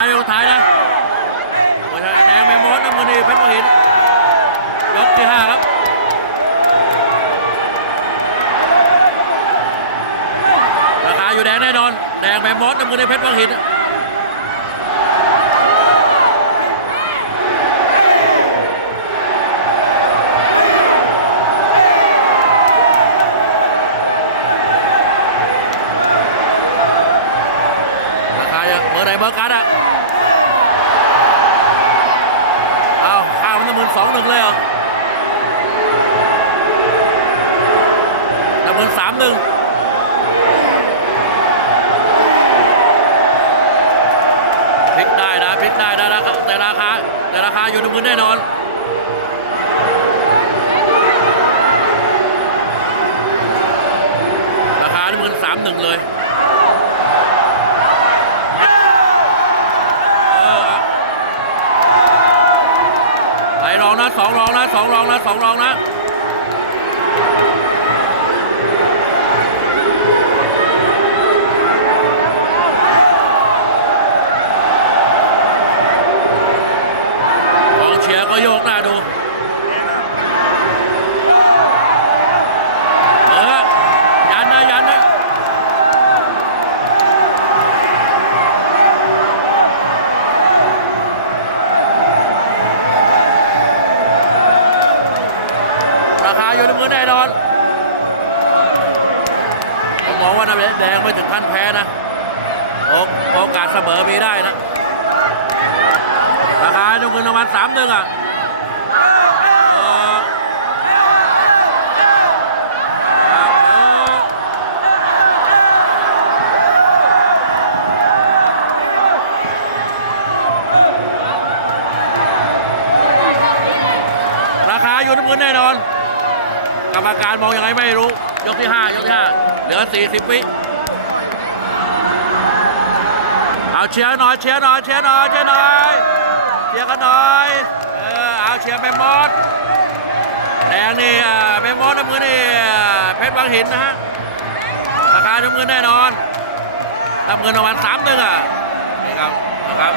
ท้ายยกท้ายนะโอ้ยแดงแมมมดน้ำเงินนี่เพชรมหินยกที่ห้าครับราคาอยู่แดงแน่นอน แดงแมมมดน้ำเงินนี่เพชรมหิน อร์ไหนเบอร์กันอะเอาข้าวมันน้ำเงินสองหนึ่งเลยเหรอน้ำเงินสามหนึ่งพลิกได้นะพลิกได้นะแต่ราคาแต่ราคาอยู่น้ำเงินแน่นอนราคาน้ำเงินสามหนึ่งเลย องนะสองรองนะสองรองนะสองรองนะของเชียร์ก็โยกนะ อยู่ในมือแน่นอนผมมองว่าน้ำแดงไม่ถึงขั้นแพ้นะ โอโอกาสเสมอมีได้นะราคาในมือประมาณสามหนึ่งอะเออครับเออราคาอยู่ในมือแน่นอน กรรมการมองยังไงไม่รู้ ยกที่ 5 ยกที่ 5 เหลือ 40 วิเอาเชียร์หน่อยเชียร์หน่อยเชียร์หน่อยเชียร์หน่อยเชียร์กันหน่อยเออเอาเชียร์แมมมอสแดงนี่แมมมอสน้ำเงินนี่เพชรบางหินนะฮะราคาน้ำเงินแน่นอนน้ำเงินประมาณสามหนึ่งอะนี่ครับนะครับ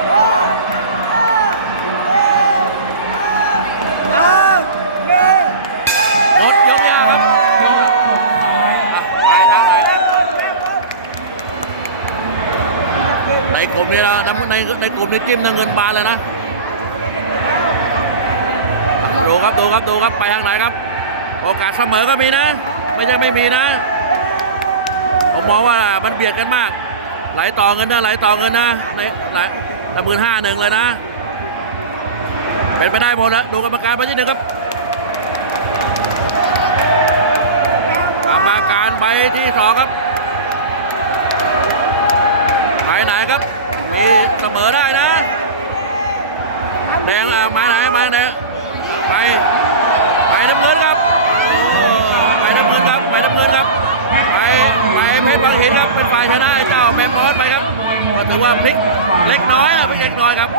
กลุ่มนี้นะในในกลุ่มนี้จิ้มน้ำเงินบานเลยนะดูครับดูครับดูครับไปทางไหนครับ โอกาสเสมอก็มีนะ ไม่ใช่ไม่มีนะ ผมมองว่ามันเบียดกันมาก ไหลต่อเงินนะไหลต่อเงินนะในหลตะมืนห้าหนึ่งเลยนะ เป็นไปได้หมดนะดูกรรมการไปที่หนึ่งครับกรรมการไปที่สองครับ มีเสมอได้นะ แดงอะมาไหนมาแดงไปไปน้ำเงินครับโอ้ไปน้ำเงินครับไปน้ำเงินครับไปไปเพชรบางหินครับเป็นฝ่ายชนะเจ้าแมมบอสไปครับก็ถือว่าพลิกเล็กน้อยอะพลิกเล็กน้อยครับ